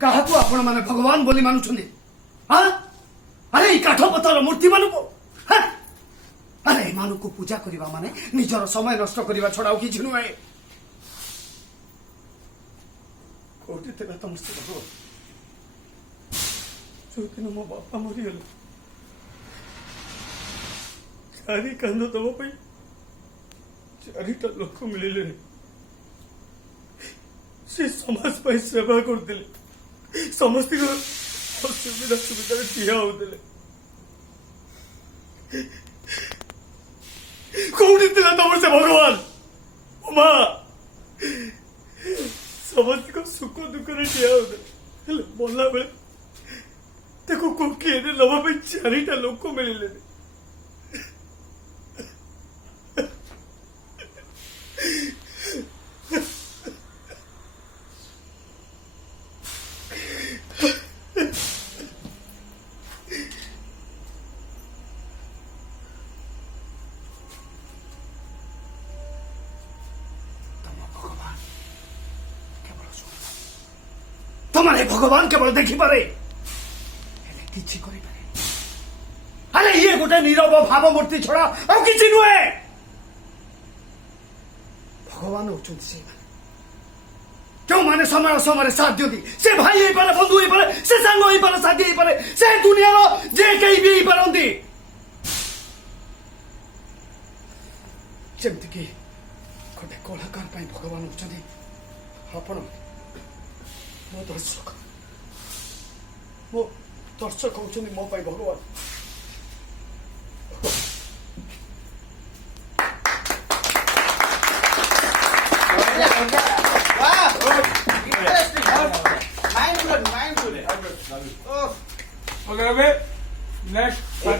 କାହାକୁ ଆପଣ ମାନେ ଭଗବାନ ବୋଲି ମାନୁଛନ୍ତି? ଆରେ ଏଇ କାଠ ପଥର ମୂର୍ତ୍ତି ମାନଙ୍କୁ ଆରେ ଏମାନଙ୍କୁ ପୂଜା କରିବା ମାନେ ନିଜର ସମୟ ନଷ୍ଟ କରିବା ଛଡା ଆଉ କିଛି ନୁହେଁ। କୋଉଠି ଥିଲା ତମ ସ୍ତ୍ରୀ ଭଗବାନ? ଯୋଉଦିନ ମୋ ବାପା ମରିଗଲେ ଚାରି କାନ୍ଦ ଦବା ପାଇଁ ଚାରିଟା ଲୋକ ମିଳିଲେନି। ସେ ସମାଜ ପାଇଁ ସେବା କରୁଥିଲେ, ସମସ୍ତଙ୍କ ଅସୁବିଧା ସୁବିଧାରେ ଠିଆ ହଉଥିଲେ। କୋଉଠି ଥିଲା ତମର ସେ ଭଗବାନ? ମା ସମସ୍ତଙ୍କ ସୁଖ ଦୁଃଖରେ ଠିଆ ହଉଥିଲେ, ହେଲେ ମଲା ବେଳେ ତାକୁ କୋକିରେ ନବା ପାଇଁ ଚାରିଟା ଲୋକ ମିଳିଲେନି। तुम्हारे भगवान केवल देखिपारे किछि करिपारे। अरे ये गोटे नीरव भाव मूर्ति छड़ा और किछि नुहे। भगवान होचुंती से क्यों माने समय समय साथ दियंती। से भाई हे पारे, बंधु हे पारे, से सांग हे पारे, साथी हे पारे, से दुनिया रो जे केई भी हे पारंती। जेमति कि गोटे कलाकार पई भगवान होचुंती आपण मो दर्शक होचुंती मो पई भगवान। Mind blowing. Next.